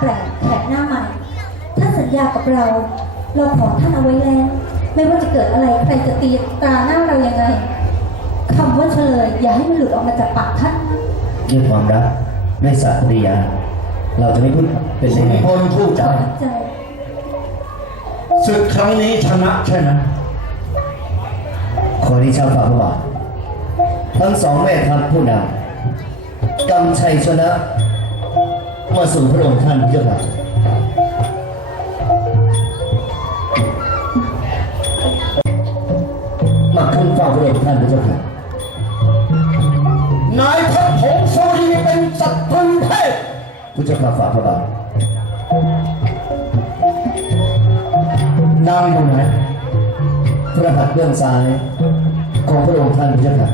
เป็นคนหน้าแปลกแขกหน้าใหม่ท่านสัญญากับเรา เราขอท่านเอาไว้แล้ว ไม่ว่าจะเกิดอะไรใครจะตีตราหน้าเรายังไงคำว่าเฉลย อย่าให้มันหลุดออกมาจากปากท่านด้วยความรักไม่สัตย์ปริยา เราจะไม่พูดเป็นยังไงคนผู้จาใจศึกครั้งนี้ชนะใช่ไหมขอที่ชาวฝ่าพระบาททั้งสองแม่ทัพผู้นำกำชัยชนะ มาสู่พระองค์ท่านเจ้าค่ะมาขึ้นเฝ้าพระองค์ท่านเจ้าค่ะนายพระผงโซรีเป็นศัตรูเพศผู้เจ้าข้าฝ่าพระบาทนางอยู่ไหนพระหัตถ์เบื้องซ้ายของพระองค์ท่านเจ้าค่ะ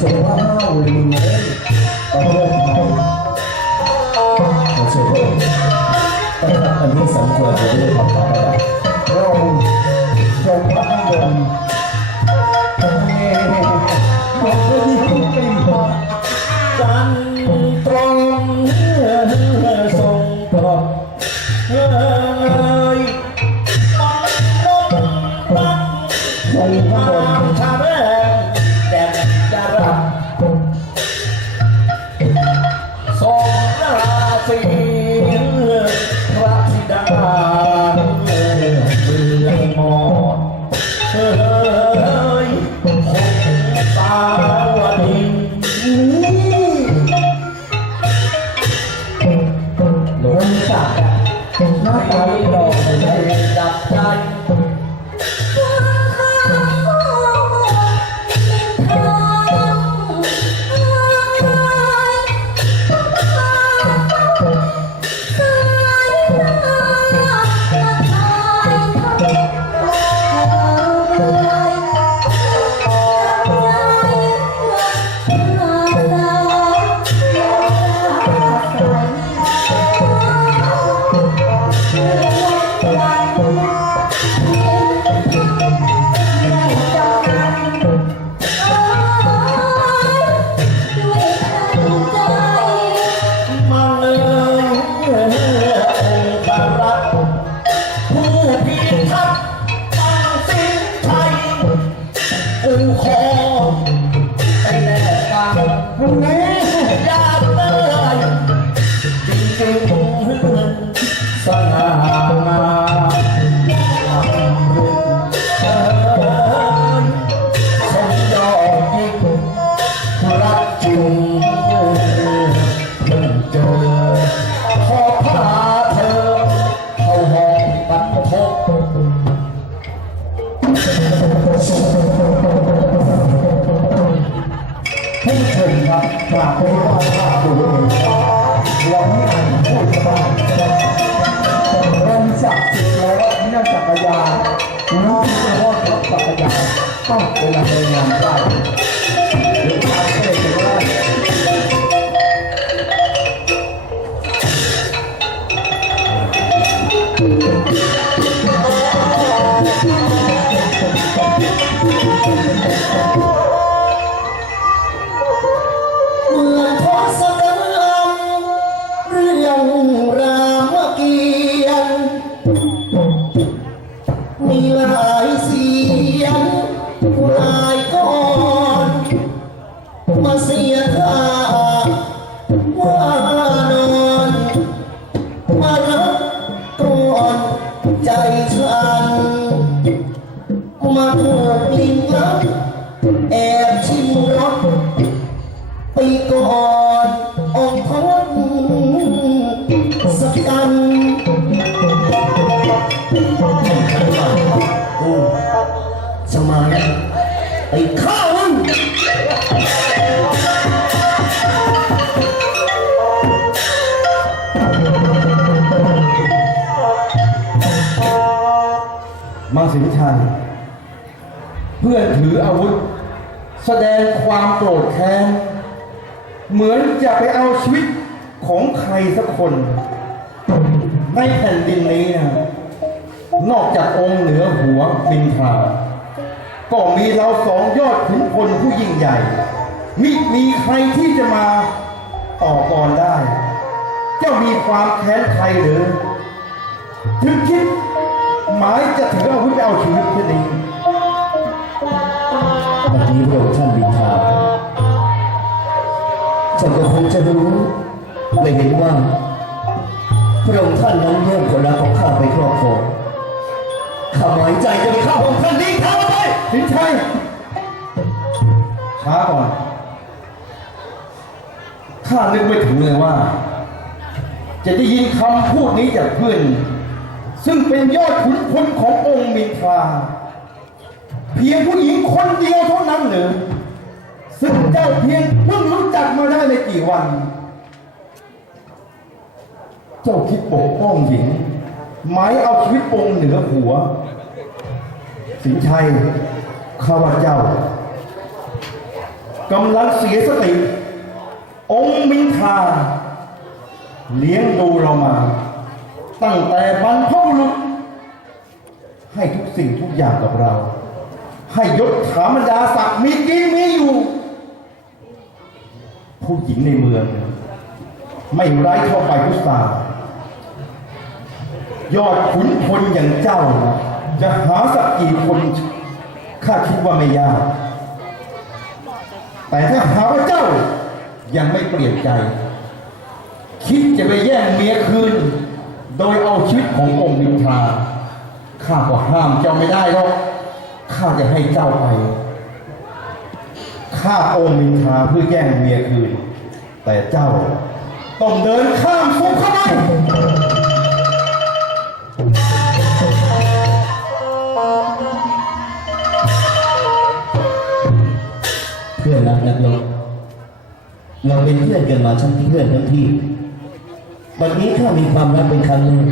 ส่งว่าห้าวเลยมึงเลยประเทศไทยขอเชิญพระองค์ต้องทำอันนี้สมควรจะได้ความฝ่าพระ มานต้องเวลาเดินงานได้ แสดงความโกรธแค้น เหมือนจะไปเอาชีวิตของใครสักคน ในแผ่นดินนี้นะนอกจากองค์เหนือหัวบินทราก็มีเราสองยอดขุนพลผู้ยิ่งใหญ่ มิมีใครที่จะมาต่อกรได้ เจ้ามีความแค้นใครหรือ ถึงคิดหมายจะถืออาวุธไปเอาชีวิตแค่นี้ งจะรู้และเห็นว่า พระองค์ท่านนั้นแย่งคนรักของข้าไปครอบครองข้าหมายใจจะไปฆ่าพระองค์ท่านนี้ข้าไปสินชัยช้าก่อนข้านึกไม่ถึงเลยว่า จะได้ยินคำพูดนี้จากเพื่อน ซึ่งเป็นยอดขุนพลขององค์มินทรา เพียงผู้หญิงคนเดียวเท่านั้นหรือ ซึ่งเจ้าเพียงเพิ่งรู้จักมาได้ไม่กี่วัน เจ้าคิดปกป้องหญิงหมายเอาชีวิตองเหนือหัว สินชัยข้าพเจ้ากำลังเสียสติ องค์มินทาเลี้ยงดูเรามา ตั้งแต่บรรพบุรุษให้ทุกสิ่งทุกอย่างกับเรา ให้ยศถาบรรดาศักดิ์มีกินมีอยู่ ผู้หญิงในเมือง ไม่ไร้เข้าไปพุทธายอดขุนพลอย่างเจ้า จะหาสักกี่คนข้าคิดว่าไม่ยาก แต่ถ้าหาว่าเจ้ายังไม่เปลี่ยนใจ คิดจะไปแย่งเมียคืน โดยเอาชีวิตขององค์มินทราข้าก็ห้ามเจ้าไม่ได้หรอกข้าจะให้เจ้าไป ข้าโองค์มินทาเพื่อแย่งเมียคืน แต่เจ้าต้องเดินข้ามคุกเข้าไปเพื่อนรักนักรบเราเป็นเพื่อนกันมาทั้งเพื่อนทั้งพี่วันนี้ข้ามีความรักเป็นครั้งแรก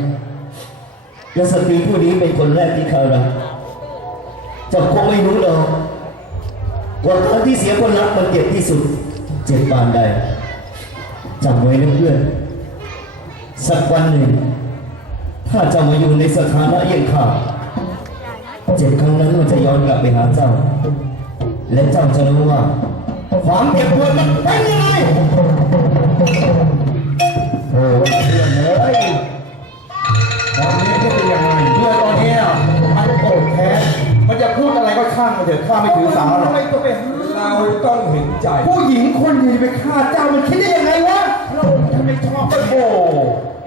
และสตรีผู้นี้เป็นคนแรกที่ข้ารักจ้าคงไม่รู้หรอก ว่าครั้งที่เสียคนรักมันเจ็บที่สุด เจ็บปานใดจำไว้นะเพื่อนสักวันหนึ่ง ถ้าเจ้ามาอยู่ในสถานะเยี่ยงข้าเจ็บครั้งนั้นมันจะย้อนกลับไปหาเจ้า และเจ้าจะรู้ว่า ความเจ็บปวดมันเป็นยังไงโอ้เพื่อนเอ้ยตอนนี้ก็เป็นยังไงเพื่อนตอนนี้มันโกรธแค้นมันจะพูดอางมันเถอะข้าไม่ถือสาหรอก ไม่ต้องไปเราต้องเห็นใจผู้หญิงคนหนึงจะไปฆ่าเจ้ามันคิดได้ยังไงวะเราทำไมชอบโอ้โห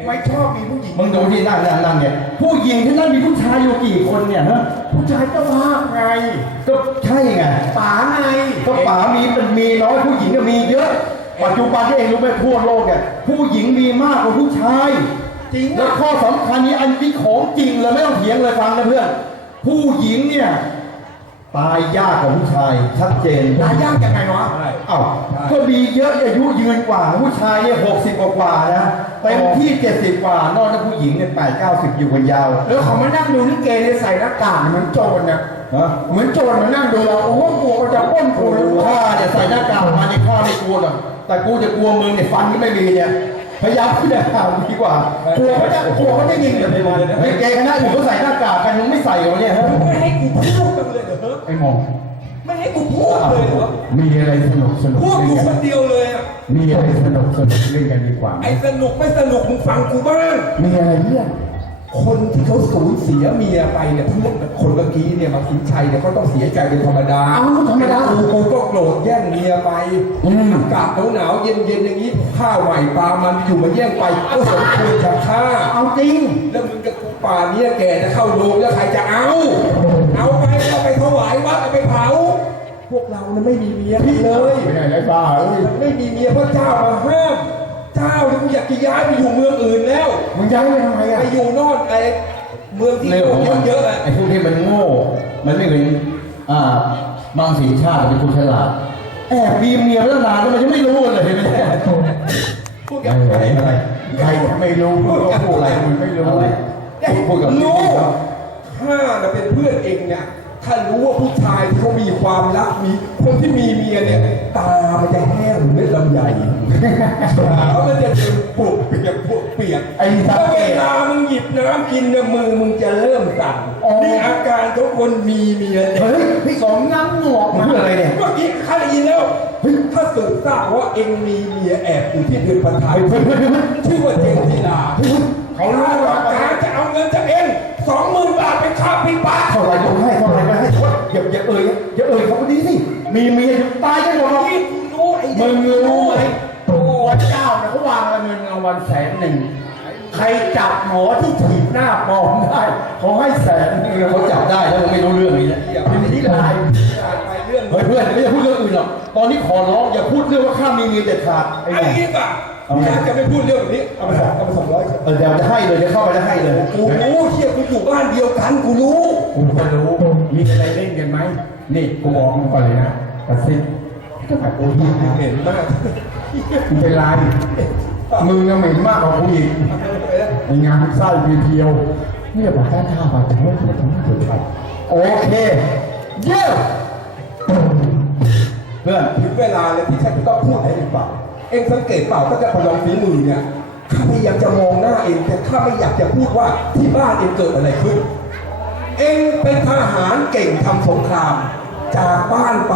ไม่ชอบมีผู้หญิงมึงดูที่นั่นนั่นนั่นเนี่ยผู้หญิงที่นั่นมีผู้ชายอยู่กี่คนเนี่ยฮะผู้ชายก็มากไงก็ใช่ไงป๋าไงก็ป๋ามีมันมีน้อยผู้หญิงก็มีเยอะปัจจุบันที่เองรู้ไหมทั่วโลกเนี่ยผู้หญิงมีมากกว่าผู้ชายจริงแล้วอะข้อสำคัญนี้อันนี้ของจริงเลยไม่ต้องเถียงเลยฟังนะเพื่อนผู้หญิงเนี่ย ตายยากกว่าผู้ชายชัดเจนตายยากยังไงวะเอ้าก็มีเยอะอายุยืนกว่าผู้ชายเนี่ยหกสิบกว่าๆนะเต็มที่เจ็ดสิบกว่านอกจากผู้หญิงเนี่ยแปดเก้าสิบอยู่กันยาว แล้วเขามานั่งดูลิเกเนี่ยใส่หน้ากากเหมือนโจรนะนะเหมือนโจรมานั่งดูเราโอ้โหกลัวเขาจะปล้นกูเลยข้าเนี่ยใส่หน้ากากมาเนี่ยข้าไม่กลัวหรอกแต่กูจะกลัวมึงเนี่ยฟันก็ไม่มีเนี่ย พยายามที่จะหาดีกว่ากลัวเขาจะกลัวเขาจะยิงเดี๋ยวไปวันไอ้เกย์คณะอื่นเขาใส่หน้ากากกันมึงไม่ใส่เหรอเนี่ยฮะไม่ให้กูพูดเลยเหรอไอ้หมองไม่ให้กูพูดเลยเหรอมีอะไรสนุกสนุกพูดอยู่คนเดียวเลยอะมีอะไรสนุกสนุกเล่นกันดีกว่าไอ้สนุกไม่สนุกมึงฟังกูบ้างมีอะไรเรื่อง คนที่เขาสูญเสียเมียไปเนี่ยเพื่อนคนเมื่อกี้เนี่ยมาสินชัยเนี่ยเขาต้องเสียใจเป็นธรรมดาเอาธรรมดา กูกูก็โกรธแย่งเมียไปอืม อากาศหนาวๆเย็นๆอย่างนี้ข้าวใหม่ปลามันอยู่มาแย่งไปก็สมควรจะฆ่า เอาจริง แล้วมึงกับกูป่าเนี้แกจะเข้าโรงแล้วใครจะเอา เอาไปเอาไปถวายวัดเอาไปเผา พวกเราเนี่ยไม่มีเมียพี่เลย ไม่ได้ไรบ้าเอ้ย ไม่มีเมียเพราะเจ้ามาห้าม เจ้าเนี่ยกูอยากจะย้ายไปอยู่เมืองอื่นแล้ว มึงย้ายไปทำไมไปอะอยู่โนอนไอ้เมืองที่เร็วคนเยอะๆอะไอ้พวกที่มันโง่ มันไม่เหมือนอ่าบางสีชาติเป็นคนฉลาด แอบมีเมียมาตั้งนานแล้วมันยังไม่รู้เลยเห็นไหมเนี่ยพูดกับอะไรอะไรใครไม่รู้พูดก็พูดอะไรมึงไม่รู้อะไรพูดพูดกับรู้พี่ๆเขาข้าน่ะเป็นเพื่อนเองเนี่ย ถ้ารู้ว่าผู้ชายที่เขามีความรักมีคนที่มีเมียเนี่ยตามันจะแห้งเหมือนเม็ดลำไยขามันจะเป็นปุกเปียกปุกเปียกไอ้สัถ้างเกเวตลามึงหยิบน้ำกินเนี่ยมือมึงจะเริ่มสั่นอ๋อ นี่อาการของคนมีเมียเนี่ย เฮ้ยพี่สองน้ำหนวกมันเพื่ออะไรเนี่ย เมื่อกี้ข้าได้ยินแล้วเฮ้ยถ้าสืบทราบว่าเองมีเมียแอบอยู่ที่เดือนประทายชื่อว่าเจนทีลาเขารู้ว่ากา สองหมื่นบาทเป็นค่าปิดปากเท่าไหรยกให้เท่าไหรไม่ให้อย่าอย่าเอ่ยอย่าเอ่ยเขาคนนี้สิมีเมียอยู่ตายกันหมดหรอกนี่รู้ไอ้มึเด็กงรู้ไหมตัวเจ้าเนี่ยเขาวางเงินรางวัลแสนหนึ่งใครจับหมอที่ถีบหน้าปลอมได้เขาให้แสนหนึ่งเขาจับได้แล้วมึงไม่รู้เรื่องนี้นะอย่าพิมพ์ที่ไลน์ ไปเรื่องเฮ้ยเพื่อนไม่อย่าพูดเรื่องอื่นหรอก ตอนนี้ขอร้องอย่าพูดเรื่องว่าข้ามีเมียเด็ดขาดไอ้ไอ้หนุ่มนี่ป่ะ พี่นัทจะไม่พูดเรื่องแบบนี้ เอาไปสองเอาไปสองร้อยเออเดี๋ยวจะให้เลยเดี๋ยวเข้าไปจะให้เลยกูรู้เชี่ยกูอยู่บ้านเดียวกันกูรู้กูก็รู้ มีอะไรเล่นกันไหมนี่กูบอกมึงก่อนเลยนะกระซิบโอ้ยเห็นมากมึงเป็นไรมึงยังเหม็นมากกว่ากูอีกในงานไส้เพียวๆนี่บอกแค่ท่าบาดแต่ว่าเกิดทำให้เกิดไปโอเคเยี่ยมเพื่อนถึงเวลาเลยที่ฉันจะต้องพูดให้เองเปล่า เองสังเกตเปล่าก็จะประลองฝีมือเนี่ยข้าพยายามจะมองหน้าเองแต่ข้าไม่อยากจะพูดว่าที่บ้านเองเกิดอะไรขึ้น เองเป็นทหารเก่งทำสงคราม จากบ้านไป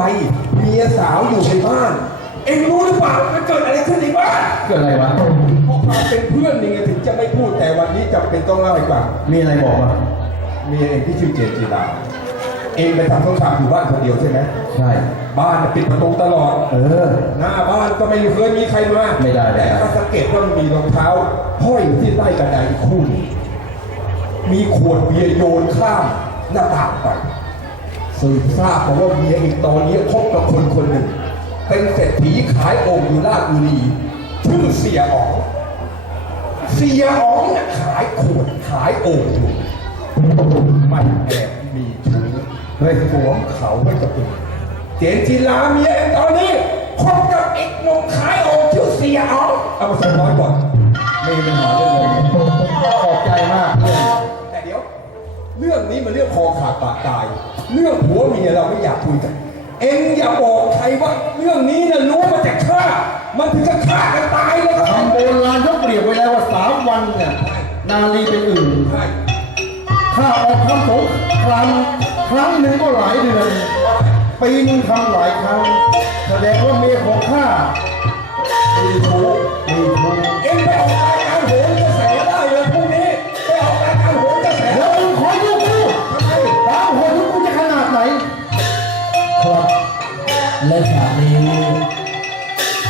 เมียสาวอยู่ในบ้าน เองรู้หรือเปล่ามันเกิดอะไรขึ้นในบ้านเกิดอะไรวะ เพราะความเป็นเพื่อนนี่ไงถึงจะไม่พูดแต่วันนี้จำเป็นต้องเล่าให้ฟังมีอะไรบอกมาเมียเองที่ชื่อเจนจีราเองไปทำสงครามอยู่บ้านคนเดียวใช่ไหมใช่ บ้านน่ะปิดประตูตลอด เออ หน้าบ้านก็ไม่เคยมีใครมาไม่ได้ไม่แต่ได้ก็สังเกตว่ามันมีรองเท้าห้อยอยู่ที่ใต้กระไดคู่หนึ่งมีขวดเบียร์โยนข้ามหน้าต่างไปสืบทราบมาว่าเมียเองตอนนี้คบกับคนคนหนึ่ง เป็นเศรษฐีขายโอ่งอยู่ลาดบุรีชื่อเสียอ๋องเสียอ๋องเนี่ยขายขวดขายโอ่งอยู่มันแอบมีชู้เฮ้ยสวมเขาไว้กับตัวเจนจิลาเมียเองตอนนี้ คบกับอีกหนุ่มขายโอ่งชื่อเสียอ๋องเอามาสองร้อยก่อนไม่มีปัญหาเรื่องเลยขอบใจมากเพื่อนแต่เดี๋ยว เรื่องนี้มันเรื่องคอขาดปากตาย เรื่องผัวเมียเราไม่อยากคุยกัน เอ็งอย่าบอกใครว่าเรื่องนี้เนี่ยรู้มาจากข้ามันถึงจะฆ่ากันตายเลยครับคำโบราณเขาเปรียบไว้แล้วว่าสามวันเนี่ยนาลีเป็นอื่นใช่ถ้าออกคำสงครามครั้งหนึ่งก็หลายเดือนปีหนึงทำหลายครั้ง แสดงว่าเมียของข้ามีชู้มีชู้เอ็งไปออก